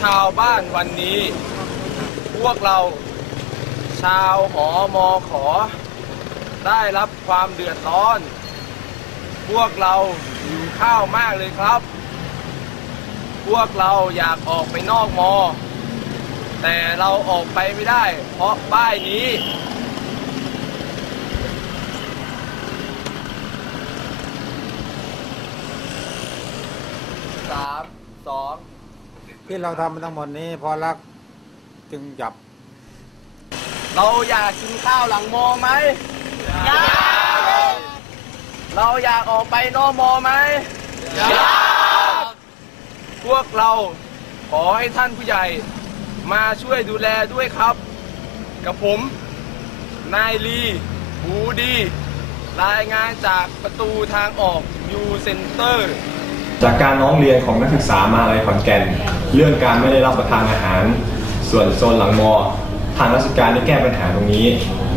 ชาวบ้านวันนี้ พวกเราชาวหอมอขอ ได้รับความเดือดร้อน พวกเราอยู่ข้าวมากเลยครับ พวกเราอยากออกไปนอกมอ แต่เราออกไปไม่ได้ เพราะป้ายนี้ สามสอง ที่เราทำมาทั้งหมดนี้เพอรักจึงจับ เราอยากกินข้าวหลังมอไหม อยาก เราอยากออกไปนอกมอไหม อยาก พวกเราขอให้ท่านผู้ใหญ่มาช่วยดูแลด้วยครับ กับผม นายลีบูดี รายงานจากประตูทางออกยูเซ็นเตอร์ จากการร้องเรียนของนักศึกษามหาลัยขอนแก่น เรื่องการไม่ได้รับประทานอาหาร ส่วนโซนหลังมอ ทางราชการได้แก้ปัญหาตรงนี้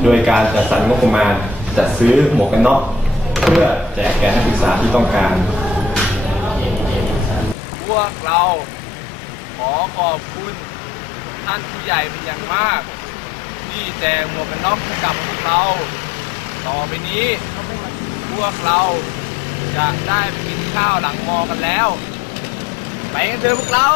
โดยการจัดสรรงบประมาณจัดซื้อหมวกกันน็อกเพื่อแจกแก่นักศึกษาที่ต้องการ พวกเราขอขอบคุณท่านผู้ใหญ่เป็นอย่างมาก ที่แจกหมวกกันน็อกให้กับพวกเรา ต่อไปนี้พวกเรา จะได้ไปกินข้าวหลังมอกันแล้ว ไปกันเถอะพวกเรา